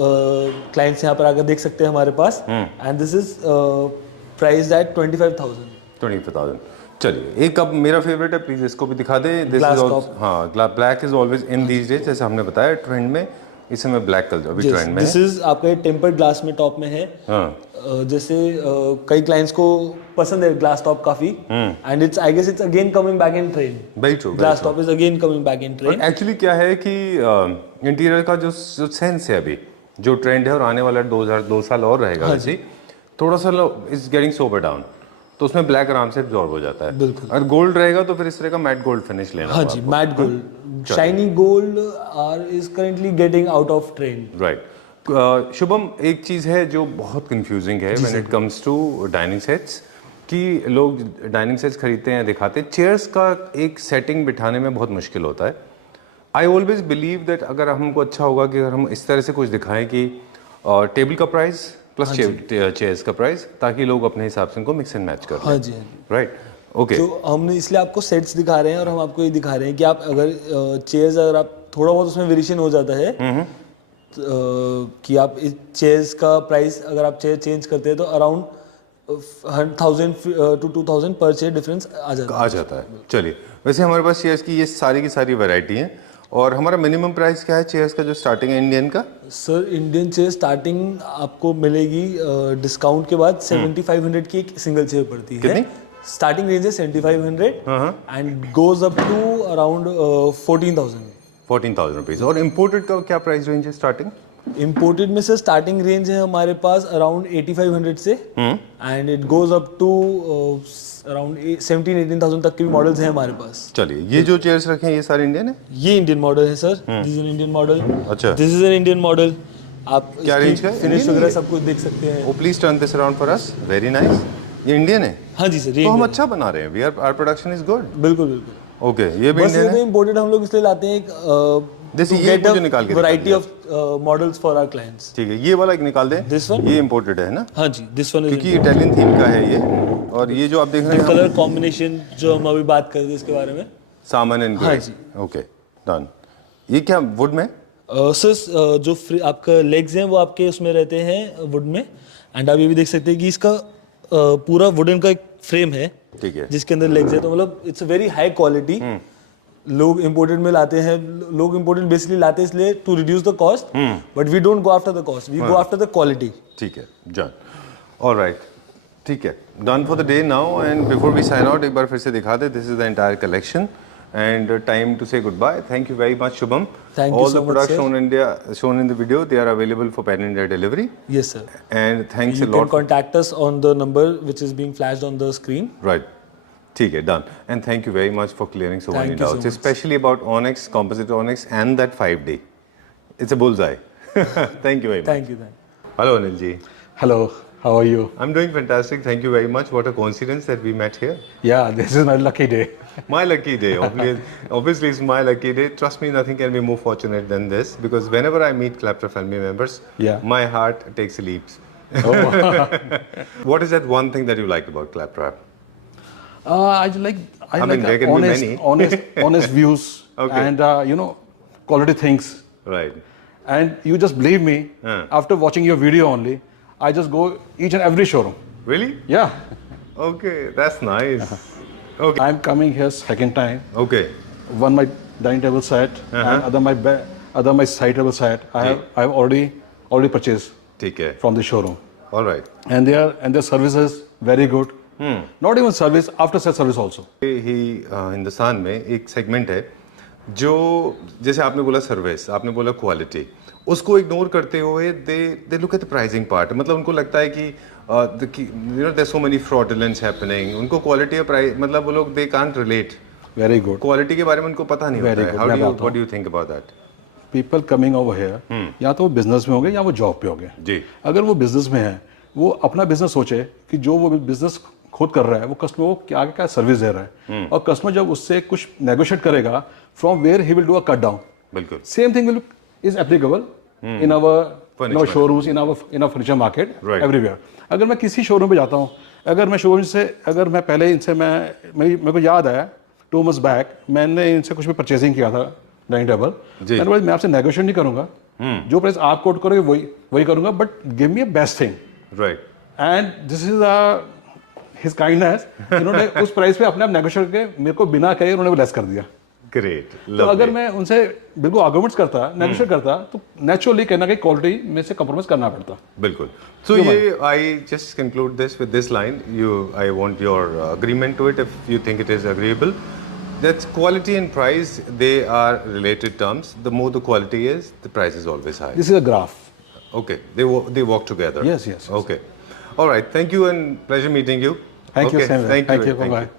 क्लाइंट्स यहाँ पर आकर देख सकते हैं हमारे पास। And this is price at 25,000। 25,000। चलिए, एक अब मेरा फेवरेट है, प्लीज इसको भी दिखा दे। This Glass is top. हाँ, black is always in these days, जैसे हमने बताया ट्रेंड में, इस समय ब्लैक कलर अभी ट्रेंड में दिस है। इज आपका टेम्पर्ड ग्लास में टॉप में है। हाँ, जैसे कई क्लाइंट्स को पसंद है ग्लास टॉप काफी, and it's I guess it's again coming back in trend. Very true. Glass top is again coming back in trend. Actually क्या है कि इंटीरियर का जो सेंस है अभी, जो ट्रेंड है और आने वाला 2 साल और रहेगा, वैसे थोड़ा सा इज गेटिंग सोबर डाउन, तो उसमें ब्लैक आराम से एब्जॉर्ब हो जाता है। बिल्कुल। अगर गोल्ड रहेगा तो फिर इस तरह का मैट गोल्ड फिनिश लेना हाँ होगा जी, आपको। Matt gold, shiny gold are is currently getting out of trend. Right. Shubham, एक चीज़ है जो बहुत कंफ्यूजिंग है when it comes to dining sets, कि लोग डाइनिंग सेट्स खरीदते हैं, दिखाते हैं, चेयर्स का एक सेटिंग बिठाने में बहुत मुश्किल होता है। आई ऑलवेज बिलीव दैट अगर हमको अच्छा होगा कि अगर हम इस तरह से कुछ दिखाएं कि टेबल का प्राइस प्लस चेयर्स का प्राइस, ताकि लोग अपने हिसाब से उनको मिक्स एंड मैच कर हाँ जी, हाँ जी। Right, okay. तो हमने इसलिए आपको सेट्स दिखा रहे हैं और हम आपको ये दिखा रहे हैं कि आप अगर चेयर्स, अगर आप थोड़ा बहुत उसमें वेरिएशन हो जाता है, कि आप इस चेयर्स का प्राइस अगर आप चेयर चेंज करते हैं तो अराउंड 1,000 to 2,000 पर चेयर डिफरेंस आ जाता है। चलिए, वैसे हमारे पास चेयर्स की ये सारी वैरायटी हैं, और हमारा मिनिमम प्राइस क्या है चेयर्स का जो स्टार्टिंग है इंडियन का? सर इंडियन चेयर स्टार्टिंग आपको मिलेगी डिस्काउंट के बाद 7,500 की एक सिंगल चेयर पड़ती है। कितनी? स्टार्टिंग रेंज है 7,500 and goes up to around 14,000। 14,000 rupees. और इम्पोर्टेड का क्या प्राइस रेंज है स्टार्टिंग? इम्पोर्टेड में सर स्टार्टिंग रेंज है हमारे पास अराउंड 8,500 से, and it goes up to around 17,000-18,000 तक के भी मॉडल्स हैं हमारे पास। चलिए, ये जो चेयर्स रखे हैं ये सारे इंडियन है? ये इंडियन मॉडल है sir, this is an Indian model. अच्छा, this is an Indian model. आप क्या रेंज का है? फिनिश Indian वगैरह है? सब कुछ देख सकते हैं। Oh please turn this around for us, very nice. ये इंडियन है? हाँ जी सर, तो हम अच्छा बना रहे हैं, आवर प्रोडक्शन इज गुड। बिल्कुल बिल्कुल। ओके, ये भी बस इंडियन है? इम्पोर्टेड हम लोग इसलिए लाते हैं जैसे ये मुझे निकाल के variety of models for our clients. ठीक है, ये वाला एक निकाल दें। This one? ये इम्पोर्टेड है ना? हाँ जी, दिस वन इज क्योंकि इटालियन थीम का है ये, और ये जो आप देख रहे हैं कलर कॉम्बिनेशन जो हम अभी बात कर रहे थे इसके बारे में। सामान एंड हाँ जी। Okay, done. ये क्या वुड में? सर जो आपका लेग्स हैं वो आपके उसमें रहते हैं वुड में, एंड आप ये भी देख सकते हैं कि इसका पूरा वुडन का एक फ्रेम है, ठीक है। जिसके अंदर लेग्स है, तो मतलब it's a very high quality. लोग इंपोर्टेड में लाते हैं, लोग इंपोर्टेड बेसिकली लाते हैं इसलिए to reduce the cost, but we don't go after the cost, we go after the quality. ठीक है, डन। ऑलराइट, ठीक है, done for the day now. And before we sign out, एक बार फिर से दिखा दे, this is the entire collection and time to say goodbye. Thank you very much, Shubham. Thank you All so the much, products shown in the video, they are available for pan India delivery. Yes sir. And thanks You a lot. can contact us on the number which is being flashed on the screen. Right. ठीक है, done. And thank you very much for clearing so many Thank you so doubts, much. especially about Onyx, composite Onyx, and that 5D. It's a bullseye. Thank you very much. Thank you. Hello, Anil ji. Hello, how are you? I'm doing fantastic. Thank you very much. What a coincidence that we met here. Yeah, this is my lucky day. My lucky day. Obviously, it's my lucky day. Trust me, nothing can be more fortunate than this, because whenever I meet Claptrap family members, Yeah. my heart takes leaps. Oh. What is that one thing that you liked about Claptrap? I like mean, there can be many. honest views, Okay. and quality things. Right. And you just believe me, after watching your video only, I just go each and every showroom. Really? Yeah, Okay, that's nice. Okay. I'm coming here second time. Okay. One my dining table set, and other my side table set. I've already purchased ठीक है. from the showroom, All right. and their service is very good. Not even service, after sales service also. ही हिंदुस्तान में एक segment है जो जैसे आपने बोला service, आपने बोला क्वालिटी, उसको इग्नोर करते हुए they look at the pricing part, मतलब उनको लगता है कि you know there so many fraudulence happening, उनको क्वालिटी और प्राइस मतलब वो लोग they can't relate, very good. Quality के बारे में उनको पता नहीं होता है। How do you what do you think about that? People coming over here, या तो वो बिजनेस में होंगे या वो जॉब पे होंगे। जी। अगर वो बिजनेस में है, वो अपना बिजनेस सोचे कि जो वो बिजनेस खुद कर रहा है वो कस्टमर को क्या क्या सर्विस दे रहा है, और कस्टमर जब उससे कुछ नेगोशिएट करेगा from where he will do a cut down. बिल्कुल same thing will is applicable in our showrooms, in our furniture market, Right. Everywhere. अगर मैं किसी शोरूम पे जाता हूँ, अगर मैं शोरूम से, अगर मैं पहले इनसे मेरे को याद आया 2 months बैक मैंने इनसे कुछ भी परचेजिंग किया था डाइनिंग टेबल, जी। मैंने बोला मैं आपसे नेगोशिएट नहीं करूंगा, जो प्राइस आप कोट करोगे वही करूंगा, but give me a best thing. Right. And this is his kindness, उन्होंने उस प्राइस पे अपने आप नेगोशिएट करके मेरे को बिना कहे उन्होंने लेस कर दिया। ग्रेट। तो अगर मैं उनसे बिल्कुल आर्गुमेंट्स करता, नेगोशिएट करता, तो नेचुरली कहना कि क्वालिटी में से कंप्रोमाइज करना पड़ता। बिल्कुल। सो ये I just conclude this with this line, I want your agreement to it if you think it is agreeable, that's quality and price, they are related terms, the more the quality is the price is always high. This is a graph. Okay, they walk together. Yes. Okay. All right. Thank you and pleasure meeting you. Thank you, Okay. Sam. Thank you. Bye-bye.